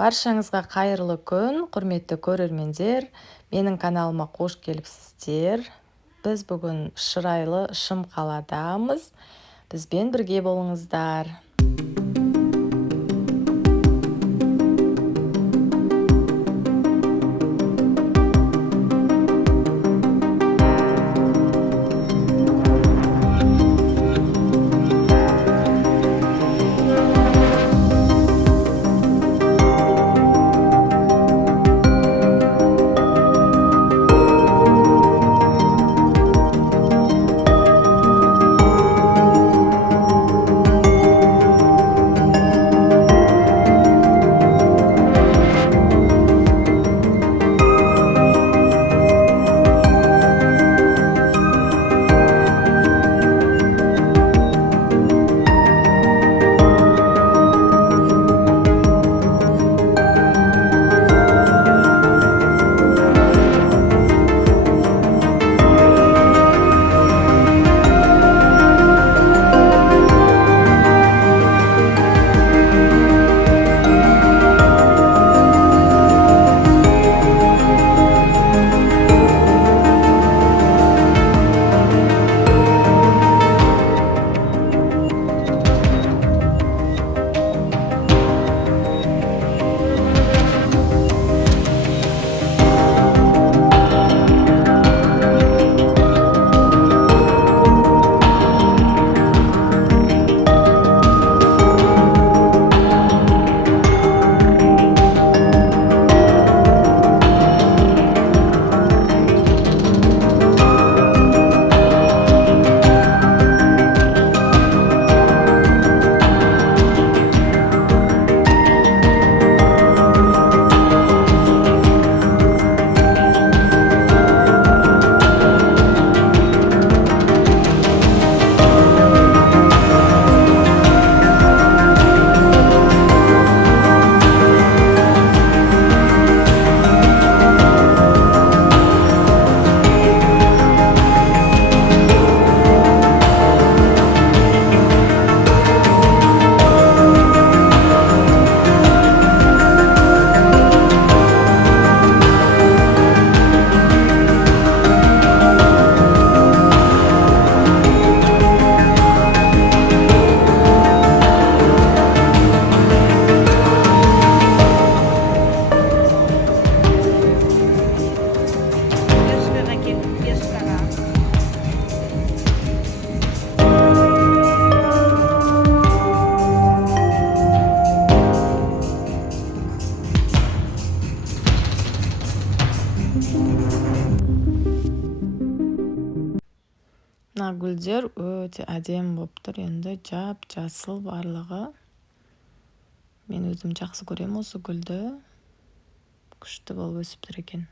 Баршаңызға қайырлы күн, құрметті көрермендер. Менің каналыма қош келіпсіздер. Біз бүгін шырайлы шым қаладамыз. Бізбен бірге болыңыздар. Мына гүлдер өте әдемі болып тұр. Енді жап-жасыл барлығы. Мен өзім жақсы көремін осы гүлді. Күшті болып өсіп тұр екен.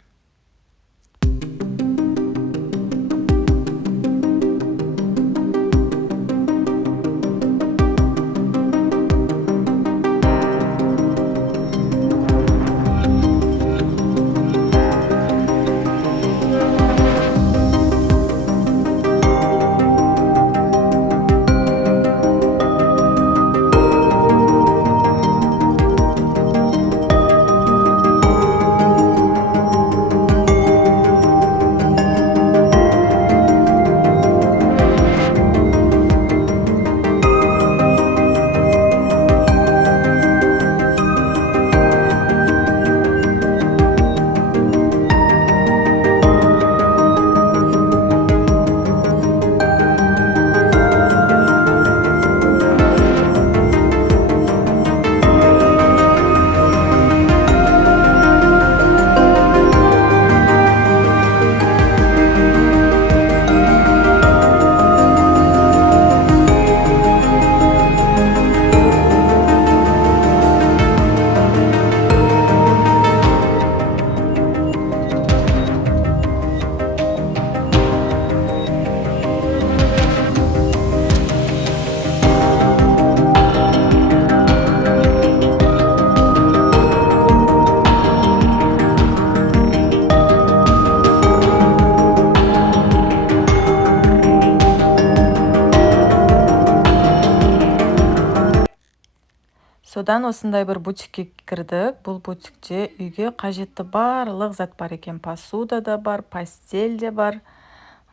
Содан осындай бір бутикке кірдік. Бұл бутикте үйге қажетті барлық зат бар екен. Посуда да бар, постель де бар.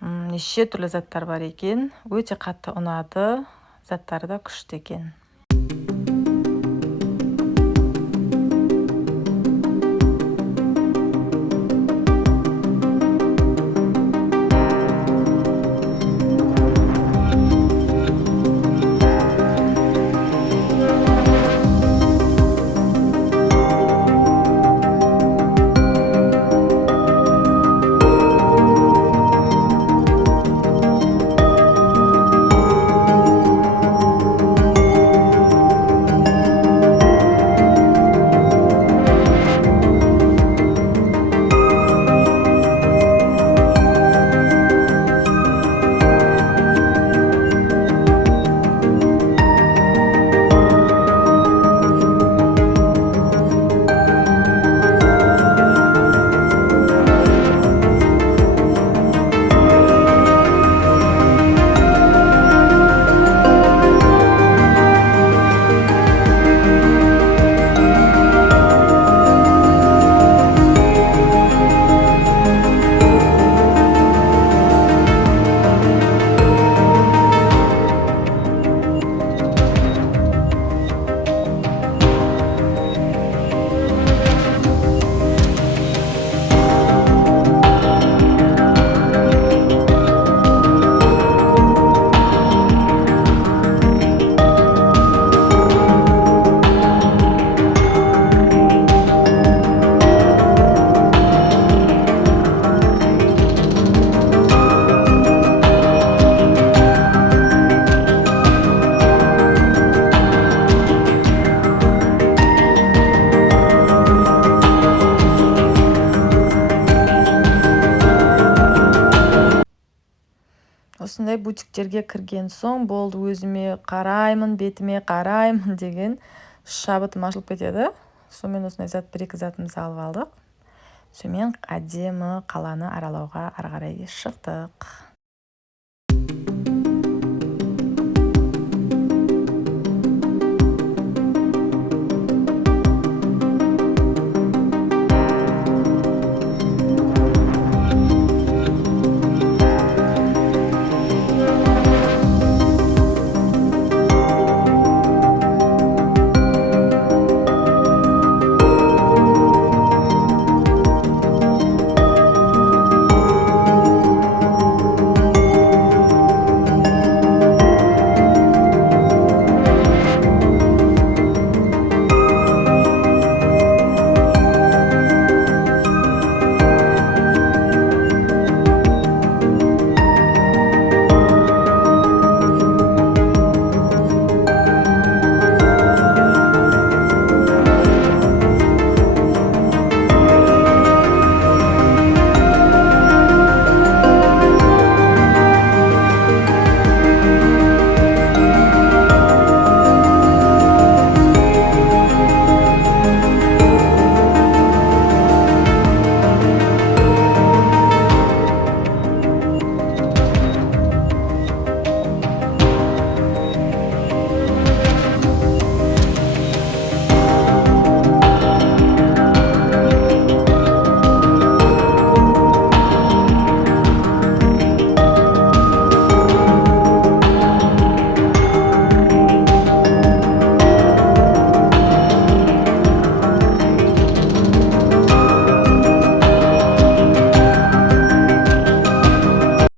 Неше түрлі заттар бар екен. Өте қатты ұнады. Заттары да күшті екен. Осындай бутиктерге кірген соң болды, өзіме қараймын, бетіме қараймын деген шабытым ашылып кетеді. Сонымен осындай зат, бір-екі затымызды алып алдық. Сонымен әдемі қаланы аралауға ары қарай шықтық.